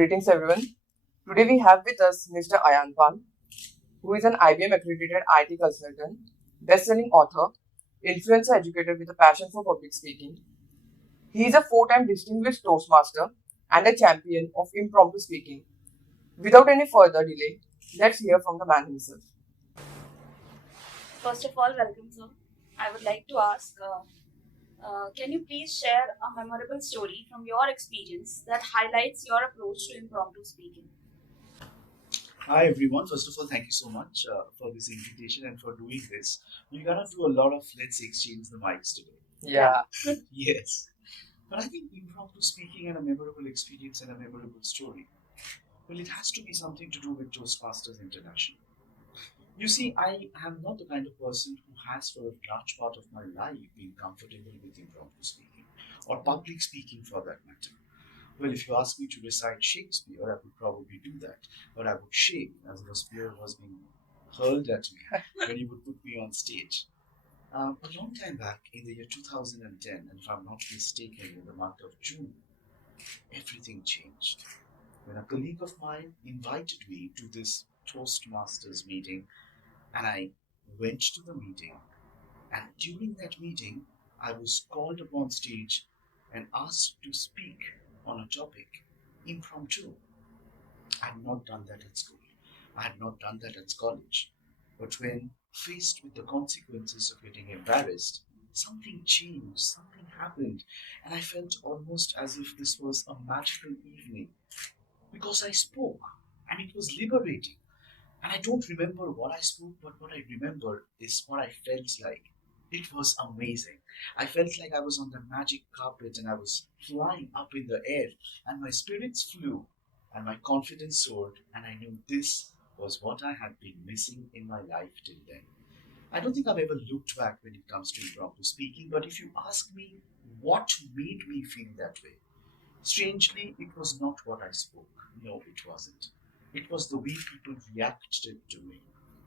Greetings everyone. Today we have with us Mr. Ayan Pal, who is an IBM accredited IT consultant, best-selling author, influencer educator with a passion for public speaking. He is a 4-time Distinguished Toastmaster and a champion of impromptu speaking. Without any further delay, let's hear from the man himself. First of all, welcome, sir. I would like to ask, can you please share a memorable story from your experience that highlights your approach to impromptu speaking? Hi everyone. First of all, thank you so much for this invitation and for doing this. We're gonna do a lot of let's exchange the mics today. Yeah. Yes. But I think impromptu speaking and a memorable experience and a memorable story. Well, it has to be something to do with Toastmasters International. You see, I am not the kind of person who has for a large part of my life been comfortable with impromptu speaking or public speaking for that matter. Well, if you ask me to recite Shakespeare, I would probably do that. But I would shake as the spear was being hurled at me when he would put me on stage. A long time back, in the year 2010, and if I'm not mistaken, in the month of June, everything changed. When a colleague of mine invited me to this Toastmasters meeting, and I went to the meeting, and during that meeting, I was called up on stage and asked to speak on a topic, impromptu. I had not done that at school. I had not done that at college. But when faced with the consequences of getting embarrassed, something changed, something happened, and I felt almost as if this was a magical evening because I spoke and it was liberating. And I don't remember what I spoke, but what I remember is what I felt like. It was amazing. I felt like I was on the magic carpet and I was flying up in the air, and my spirits flew, and my confidence soared, and I knew this was what I had been missing in my life till then. I don't think I've ever looked back when it comes to impromptu speaking, but if you ask me what made me feel that way, strangely, it was not what I spoke. No, it wasn't. It was the way people reacted to me.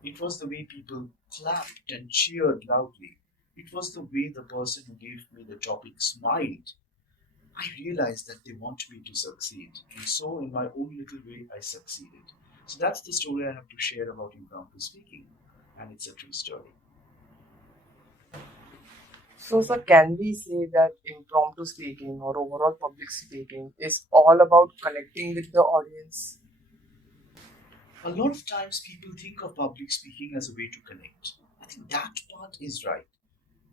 It was the way people clapped and cheered loudly. It was the way the person who gave me the topic smiled. I realized that they want me to succeed. And so, in my own little way, I succeeded. So, that's the story I have to share about impromptu speaking. And it's a true story. So, sir, can we say that impromptu speaking or overall public speaking is all about connecting with the audience? A lot of times people think of public speaking as a way to connect. I think that part is right.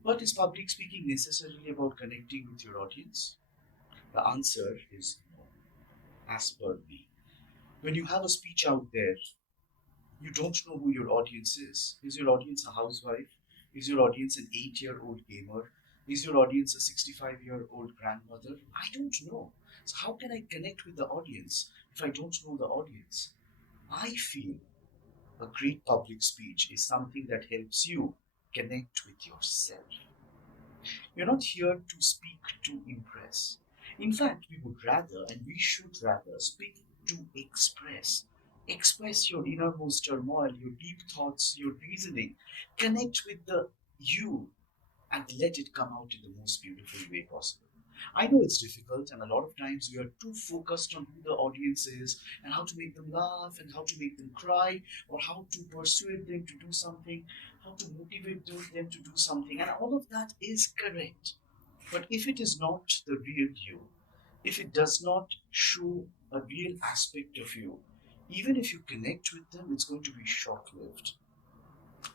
But is public speaking necessarily about connecting with your audience? The answer is no, as per me. When you have a speech out there, you don't know who your audience is. Is your audience a housewife? Is your audience an 8-year-old gamer? Is your audience a 65-year-old grandmother? I don't know. So, how can I connect with the audience if I don't know the audience? I feel a great public speech is something that helps you connect with yourself. You're not here to speak to impress. In fact, we would rather and we should rather speak to express. Express your innermost turmoil, your deep thoughts, your reasoning. Connect with the you and let it come out in the most beautiful way possible. I know it's difficult, and a lot of times we are too focused on who the audience is and how to make them laugh and how to make them cry or how to persuade them to do something, how to motivate them to do something, and all of that is correct. But if it is not the real you, if it does not show a real aspect of you, even if you connect with them, it's going to be short lived.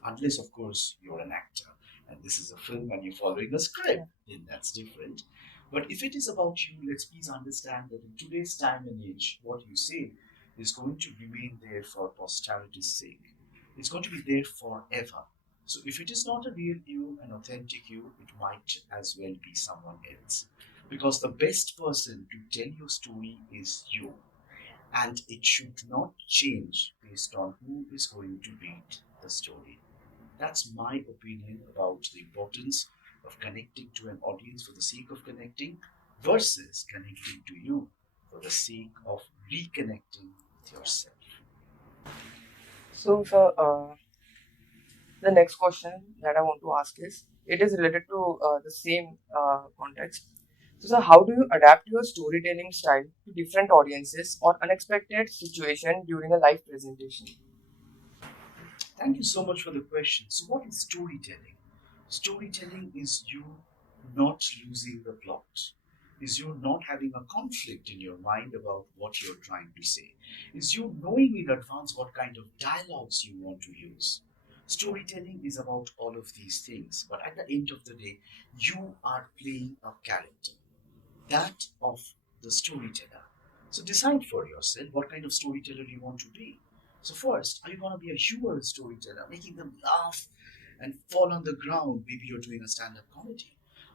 Unless, of course, you're an actor and this is a film and you're following a script, then that's different. But if it is about you, let's please understand that in today's time and age, what you say is going to remain there for posterity's sake. It's going to be there forever. So if it is not a real you, an authentic you, it might as well be someone else. Because the best person to tell your story is you. And it should not change based on who is going to read the story. That's my opinion about the importance of connecting to an audience for the sake of connecting versus connecting to you for the sake of reconnecting with yourself. So, sir, the next question that I want to ask is, it is related to the same context. So, sir, how do you adapt your storytelling style to different audiences or unexpected situation during a live presentation? Thank you so much for the question. So, what is storytelling? Storytelling is you not losing the plot, is you not having a conflict in your mind about what you're trying to say, is you knowing in advance what kind of dialogues you want to use. Storytelling is about all of these things, but at the end of the day, you are playing a character, that of the storyteller. So decide for yourself what kind of storyteller you want to be. So first, are you going to be a humorous storyteller, making them laugh and fall on the ground? Maybe you're doing a stand-up comedy.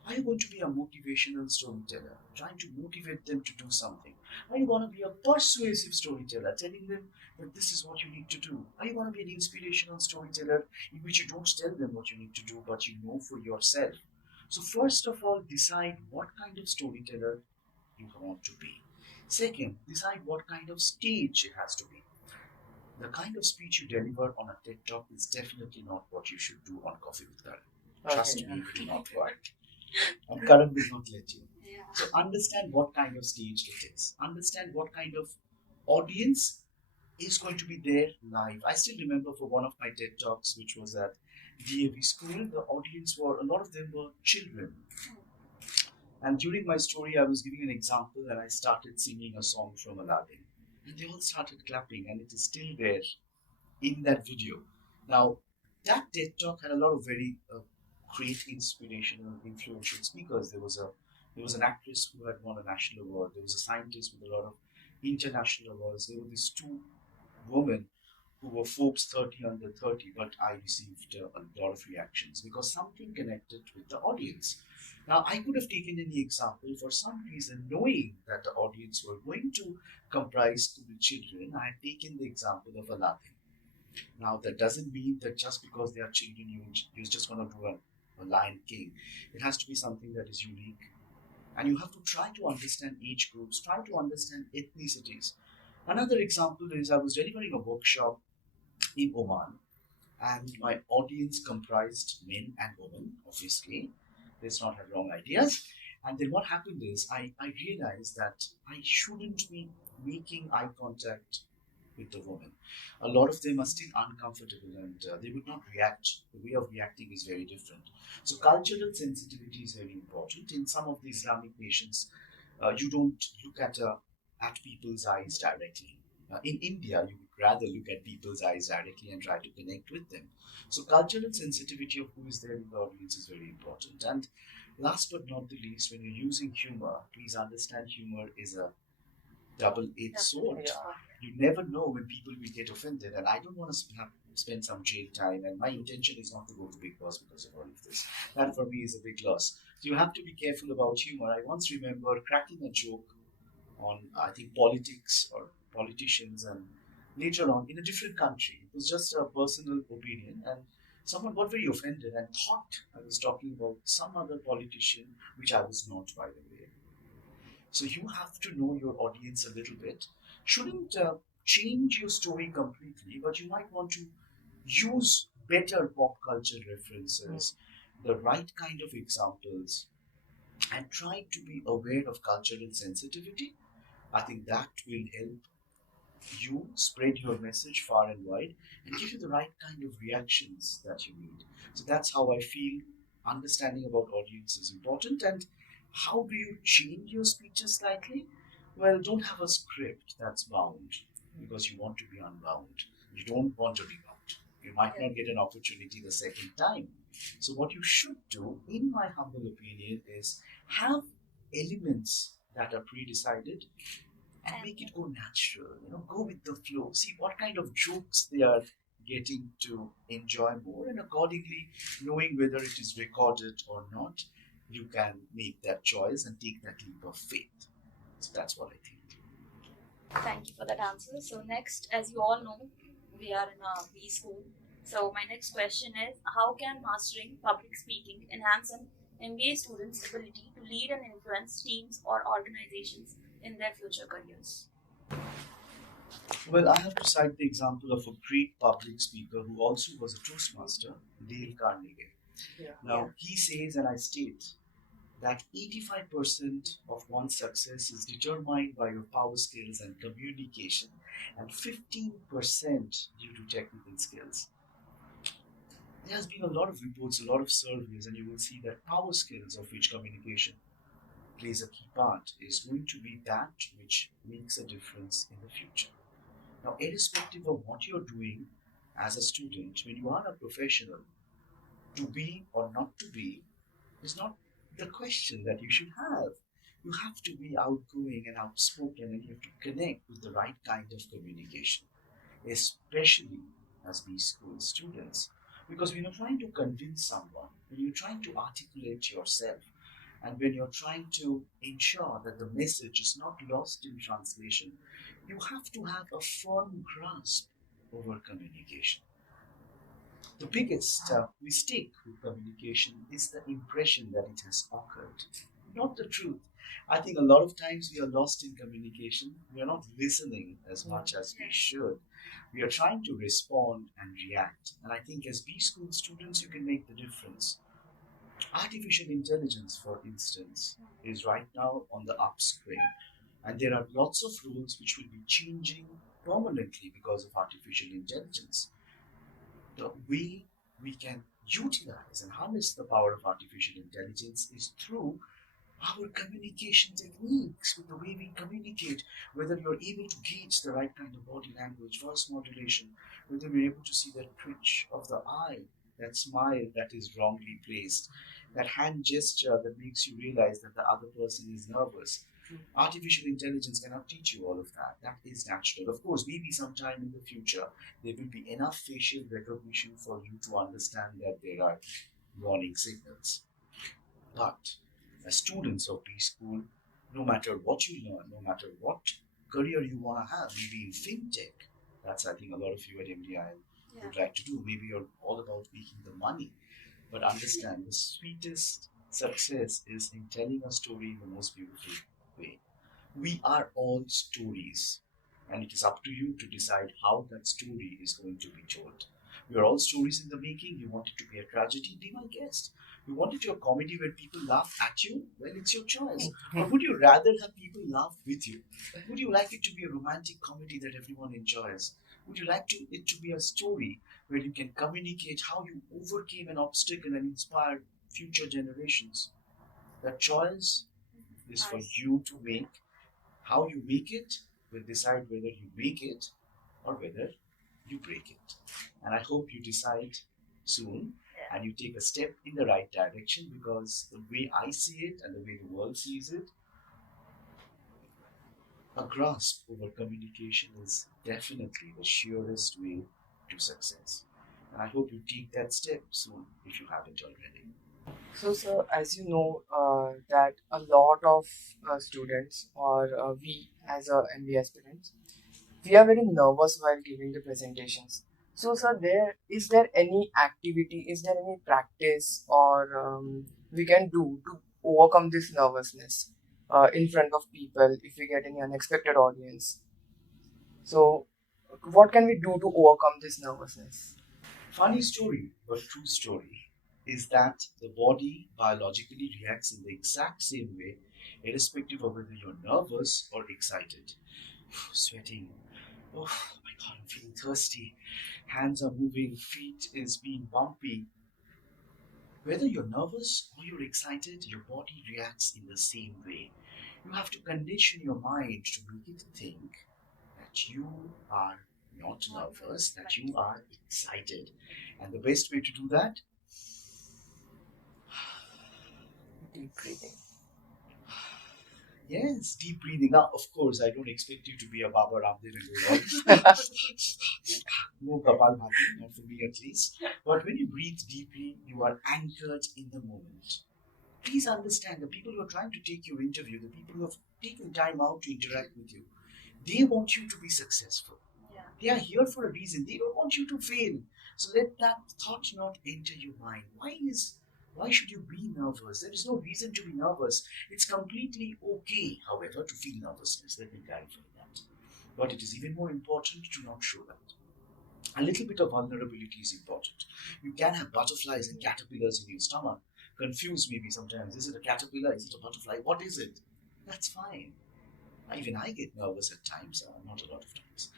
Are you going to be a motivational storyteller, trying to motivate them to do something? Are you going to be a persuasive storyteller, telling them that this is what you need to do? Are you going to be an inspirational storyteller in which you don't tell them what you need to do, but you know for yourself? So first of all, decide what kind of storyteller you want to be. Second, decide what kind of stage it has to be. The kind of speech you deliver on a TED Talk is definitely not what you should do on Coffee with Karan. Trust Okay. me, it will not work. And Karan will not let you. Yeah. So understand what kind of stage it is. Understand what kind of audience is going to be there live. I still remember for one of my TED Talks, which was at DAV school, the audience were, a lot of them were children. And during my story, I was giving an example and I started singing a song from Aladdin. And they all started clapping, and it is still there in that video. Now, that TED Talk had a lot of very great, inspirational, influential speakers. There was an actress who had won a national award. There was a scientist with a lot of international awards. There were these two women who were Forbes 30 under 30, but I received a lot of reactions because something connected with the audience. Now, I could have taken any example for some reason, knowing that the audience were going to comprise school children. I had taken the example of Aladdin. Now, that doesn't mean that just because they are children, you're just going to do a Lion King. It has to be something that is unique. And you have to try to understand age groups, try to understand ethnicities. Another example is I was delivering a workshop in Oman, and my audience comprised men and women, obviously. Let's not have wrong ideas. And then what happened is I realized that I shouldn't be making eye contact with the woman. A lot of them are still uncomfortable and they would not react. The way of reacting is very different. So cultural sensitivity is very important. In some of the Islamic nations, you don't look at people's eyes directly. In India, you would rather look at people's eyes directly and try to connect with them. So cultural sensitivity of who is there in the audience is very important. And last but not the least, when you're using humor, please understand humor is a double-edged sword. Yeah. You never know when people will get offended, and I don't want to spend some jail time. And my intention is not to go to Big Boss because of all of this. That for me is a big loss. So you have to be careful about humor. I once remember cracking a joke on, I think, politics or politicians, and later on in a different country. It was just a personal opinion, and someone got very offended and thought I was talking about some other politician, which I was not, by the way. So you have to know your audience a little bit. Shouldn't change your story completely, but you might want to use better pop culture references, the right kind of examples, and try to be aware of cultural sensitivity. I think that will help you spread your message far and wide and give you the right kind of reactions that you need. So that's how I feel understanding about audience is important. And how do you change your speeches slightly? Well, don't have a script that's bound because you want to be unbound. You don't want to be bound. You might not get an opportunity the second time. So what you should do, in my humble opinion, is have elements that are pre-decided and make it go natural. Go with the flow. See what kind of jokes they are getting to enjoy more, and accordingly, knowing whether it is recorded or not, you can make that choice and take that leap of faith. So that's what I think. Thank you for that answer. So next, as you all know, we are in a B school. So my next question is, how can mastering public speaking enhance an MBA student's ability to lead and influence teams or organizations in their future careers? Well, I have to cite the example of a great public speaker who also was a Toastmaster, Dale Carnegie. Yeah. Now, he says, and I state, that 85% of one's success is determined by your power skills and communication, and 15% due to technical skills. There has been a lot of reports, a lot of surveys, and you will see that power skills, of which communication plays a key part, is going to be that which makes a difference in the future. Now, irrespective of what you're doing as a student, when you are a professional, to be or not to be is not the question that you should have. You have to be outgoing and outspoken, and you have to connect with the right kind of communication, especially as B school students. Because when you're trying to convince someone, when you're trying to articulate yourself, and when you're trying to ensure that the message is not lost in translation, you have to have a firm grasp over communication. The biggest mistake with communication is the impression that it has occurred, not the truth. I think a lot of times we are lost in communication. We are not listening as much as we should. We are trying to respond and react. And I think as B school students, you can make the difference. Artificial intelligence, for instance, is right now on the upswing. And there are lots of rules which will be changing permanently because of artificial intelligence. The way we can utilize and harness the power of artificial intelligence is through our communication techniques, with the way we communicate, whether you're able to gauge the right kind of body language, voice modulation, whether you're able to see that twitch of the eye, that smile that is wrongly placed, that hand gesture that makes you realize that the other person is nervous. Artificial intelligence cannot teach you all of that. That is natural. Of course, maybe sometime in the future, there will be enough facial recognition for you to understand that there are warning signals. But as students of B school, no matter what you learn, no matter what career you want to have, maybe in fintech, that's I think a lot of you at MDI would like to do. Maybe you're all about making the money. But understand, the sweetest success is in telling a story in the most beautiful way. We are all stories, and it is up to you to decide how that story is going to be told. We are all stories in the making. You want it to be a tragedy? Be my guest. You want it to be a comedy where people laugh at you? Well, it's your choice. Or would you rather have people laugh with you? Would you like it to be a romantic comedy that everyone enjoys? Would you like it to be a story where you can communicate how you overcame an obstacle and inspired future generations? The choice is for you to make. How you make it will decide whether you make it or whether you break it. And I hope you decide soon and you take a step in the right direction, because the way I see it and the way the world sees it, a grasp over communication is definitely the surest way to success. And I hope you take that step soon if you haven't already. So, sir, as you know, that a lot of students, or we as MBA aspirants, we are very nervous while giving the presentations. So, sir, is there any activity, is there any practice, or we can do to overcome this nervousness in front of people if we get any unexpected audience? So, what can we do to overcome this nervousness? Funny story, but true story, is that the body biologically reacts in the exact same way, irrespective of whether you're nervous or excited. Sweating. Oh my god, I'm feeling thirsty. Hands are moving, feet is being bumpy. Whether you're nervous or you're excited, your body reacts in the same way. You have to condition your mind to make it think that you are not nervous, that you are excited. And the best way to do that? Deep breathing. Yes, deep breathing. Now, of course, I don't expect you to be a Baba Ramdev and go on. No Kapalbhati, not for me at least. But when you breathe deeply, you are anchored in the moment. Please understand, the people who are trying to take your interview, the people who have taken time out to interact with you, they want you to be successful. They are here for a reason. They don't want you to fail. So let that thought not enter your mind. Why should you be nervous? There is no reason to be nervous. It's completely okay, however, to feel nervousness. Let me clarify that. But it is even more important to not show that. A little bit of vulnerability is important. You can have butterflies and caterpillars in your stomach, confused maybe sometimes. Is it a caterpillar? Is it a butterfly? What is it? That's fine. Even I get nervous at times, not a lot of times.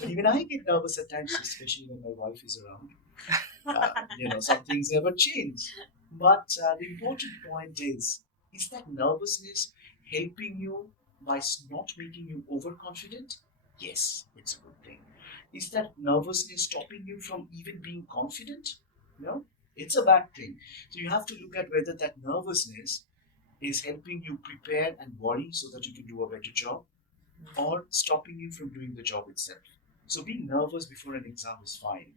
But even I get nervous at times, especially when my wife is around. Some things never change. But the important point is that nervousness helping you by not making you overconfident? Yes, it's a good thing. Is that nervousness stopping you from even being confident? No, it's a bad thing. So you have to look at whether that nervousness is helping you prepare and worry so that you can do a better job, or stopping you from doing the job itself. So being nervous before an exam is fine.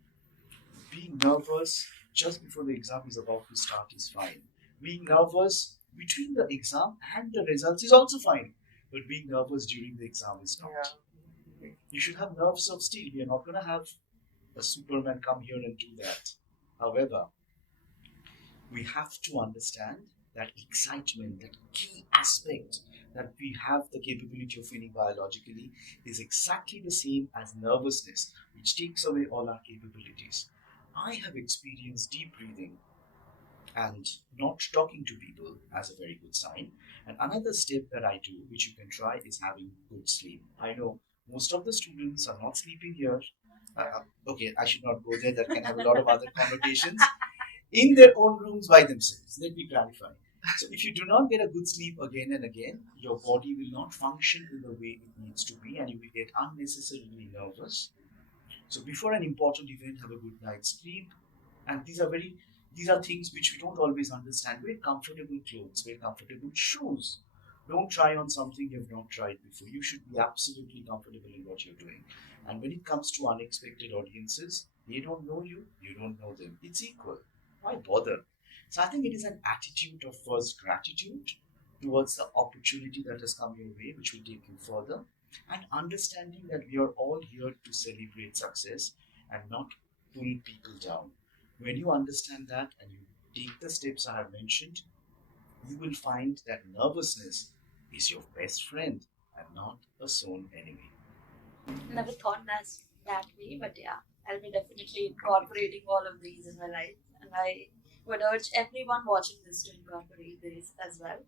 Being nervous just before the exam is about to start is fine. Being nervous between the exam and the results is also fine. But being nervous during the exam is not. Yeah. You should have nerves of steel. We are not going to have a Superman come here and do that. However, we have to understand that excitement, that key aspect that we have the capability of feeling biologically, is exactly the same as nervousness, which takes away all our capabilities. I have experienced deep breathing and not talking to people as a very good sign. And another step that I do, which you can try, is having good sleep. I know most of the students are not sleeping here. Okay, I should not go there. That can have a lot of other connotations. In their own rooms by themselves. Let me clarify. So if you do not get a good sleep again and again, your body will not function in the way it needs to be, and you will get unnecessarily nervous. So before an important event, have a good night's sleep. And these are things which we don't always understand. Wear comfortable clothes, wear comfortable shoes. Don't try on something you've not tried before. You should be absolutely comfortable in what you're doing. And when it comes to unexpected audiences, they don't know you, you don't know them. It's equal. Why bother? So I think it is an attitude of first gratitude towards the opportunity that has come your way, which will take you further, and understanding that we are all here to celebrate success and not pull people down. When you understand that and you take the steps I have mentioned, you will find that nervousness is your best friend and not a sworn enemy. Never thought that way, but yeah, I'll be definitely incorporating all of these in my life, and I would urge everyone watching this to incorporate this as well.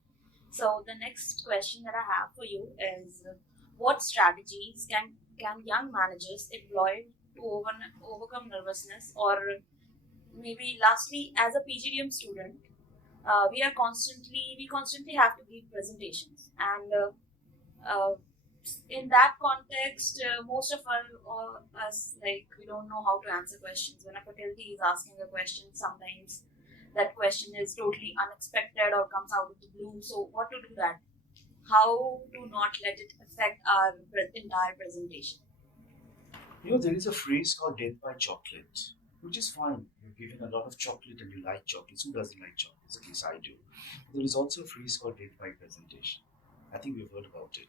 So the next question that I have for you is, what strategies can young managers employ to overcome nervousness, or maybe lastly, as a PGDM student, we constantly have to give presentations, and in that context, most of us, like, we don't know how to answer questions. When a faculty is asking a question, sometimes that question is totally unexpected or comes out of the blue. So what to do that? How to not let it affect our entire presentation? There is a phrase called death by chocolate, which is fine. You're given a lot of chocolate and you like chocolates. Who doesn't like chocolates? At least I do. There is also a phrase called death by presentation. I think we've heard about it.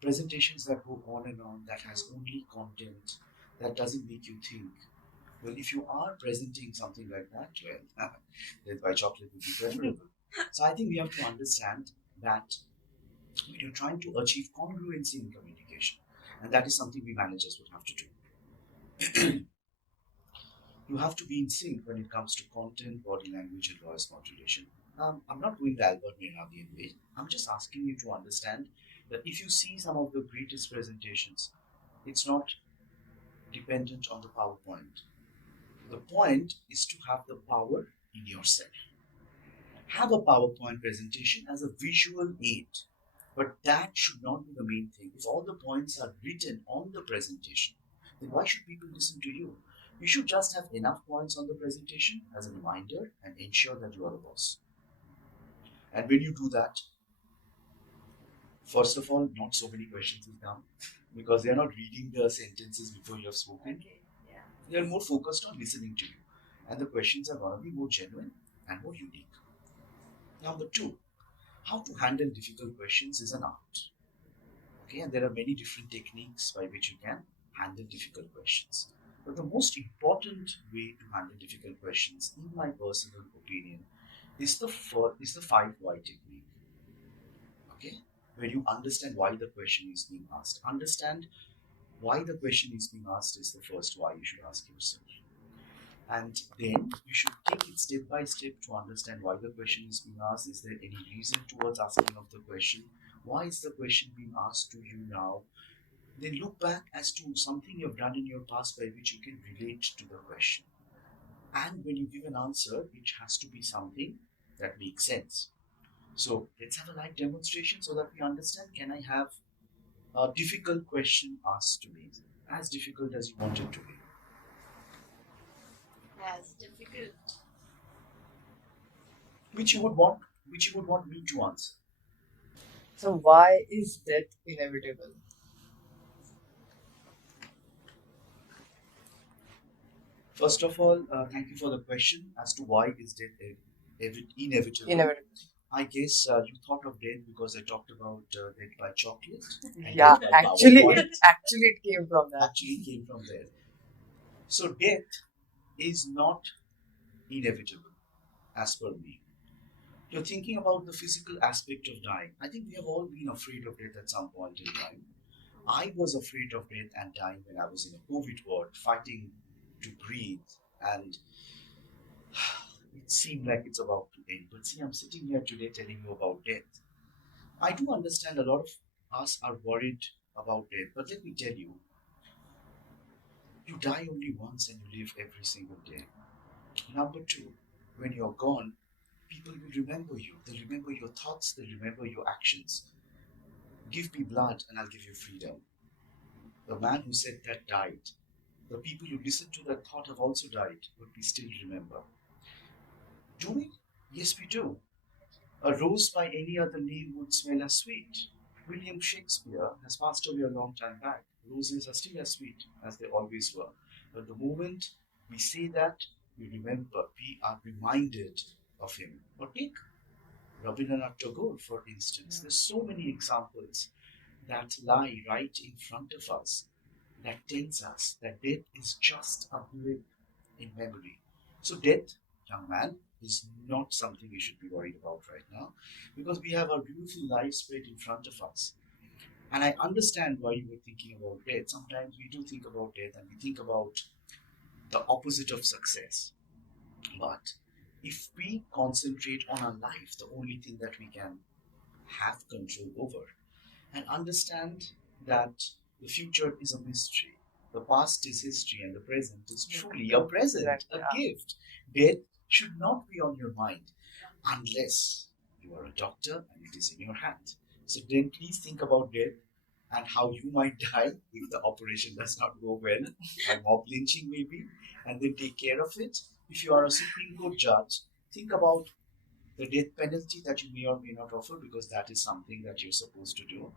Presentations that go on and on, that has only content, that doesn't make you think. Well, if you are presenting something like that, well, death by chocolate would be preferable. So I think we have to understand that when you're trying to achieve congruency in communication, and that is something we managers would have to do. You have to be in sync when it comes to content, body language, and voice modulation. I'm not going the Albert Mehrabian way. I'm just asking you to understand that if you see some of the greatest presentations, it's not dependent on the PowerPoint. The point is to have the power in yourself. Have a PowerPoint presentation as a visual aid, but that should not be the main thing. If all the points are written on the presentation, then why should people listen to you? You should just have enough points on the presentation as a reminder and ensure that you are the boss. And when you do that, first of all, not so many questions will come because they are not reading the sentences before you have spoken. Okay, yeah. They are more focused on listening to you. And the questions are going to be more genuine and more unique. Number two, how to handle difficult questions is an art. Okay, and there are many different techniques by which you can handle difficult questions. But the most important way to handle difficult questions, in my personal opinion, is the 5 why technique. Okay, where you understand why the question is being asked. Understand why the question is being asked is the first why you should ask yourself. And then you should take it step by step to understand why the question is being asked. Is there any reason towards asking of the question? Why is the question being asked to you now? Then look back as to something you've done in your past by which you can relate to the question. And when you give an answer, it has to be something that makes sense. So let's have a live demonstration so that we understand. Can I have a difficult question asked to me? As difficult as you want it to be. As difficult. Which you would want me to answer. So why is death inevitable? First of all, thank you for the question as to why is death inevitable. Inevitable. I guess you thought of death because I talked about death by chocolate. and Yeah, death by actually PowerPoint. it came from that. Actually came from there. So death is not inevitable, as per me. You're thinking about the physical aspect of dying. I think we have all been afraid of death at some point in time. I was afraid of death and dying when I was in a COVID ward, fighting to breathe, and it seemed like it's about to end. But see, I'm sitting here today telling you about death. I do understand a lot of us are worried about death, but let me tell you, you die only once and you live every single day. Number two, when you're gone, people will remember you. They'll remember your thoughts, they'll remember your actions. Give me blood and I'll give you freedom. The man who said that died. The people who listened to that thought have also died, but we still remember. Do we? Yes, we do. A rose by any other name would smell as sweet. William Shakespeare has passed away a long time back. Roses are still as sweet as they always were. But the moment we say that, we remember, we are reminded of him. Or take Rabindranath Tagore, for instance. There's so many examples that lie right in front of us that tells us that death is just a blip in memory. So death, young man, is not something you should be worried about right now because we have a beautiful life spread in front of us. And I understand why you were thinking about death. Sometimes we do think about death and we think about the opposite of success. But if we concentrate on our life, the only thing that we can have control over, and understand that the future is a mystery, the past is history, and the present is truly a present, a gift. Death should not be on your mind unless you are a doctor and it is in your hand. So then please think about death and how you might die if the operation does not go well, by mob lynching maybe, and then take care of it. If you are a Supreme Court judge, think about the death penalty that you may or may not offer because that is something that you're supposed to do.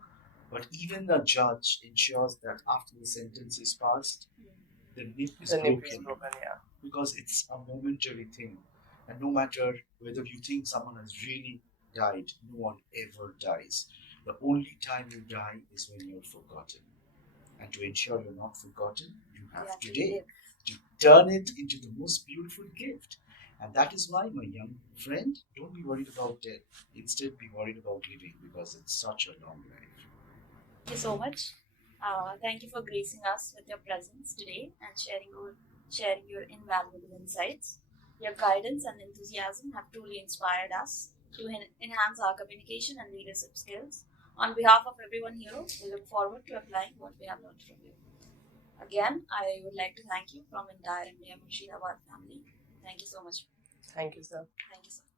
But even the judge ensures that after the sentence is passed, the nip is broken because it's a momentary thing. And no matter whether you think someone has really died, no one ever dies. The only time you die is when you're forgotten. And to ensure you're not forgotten, you have today to turn it into the most beautiful gift. And that is why, my young friend, don't be worried about death. Instead, be worried about living because it's such a long life. Thank you so much. Thank you for gracing us with your presence today and sharing your invaluable insights. Your guidance and enthusiasm have truly inspired us to enhance our communication and leadership skills. On behalf of everyone here, we look forward to applying what we have learned from you. Again, I would like to thank you from entire MDI Murshidabad family. Thank you so much. Thank you, sir. Thank you so much.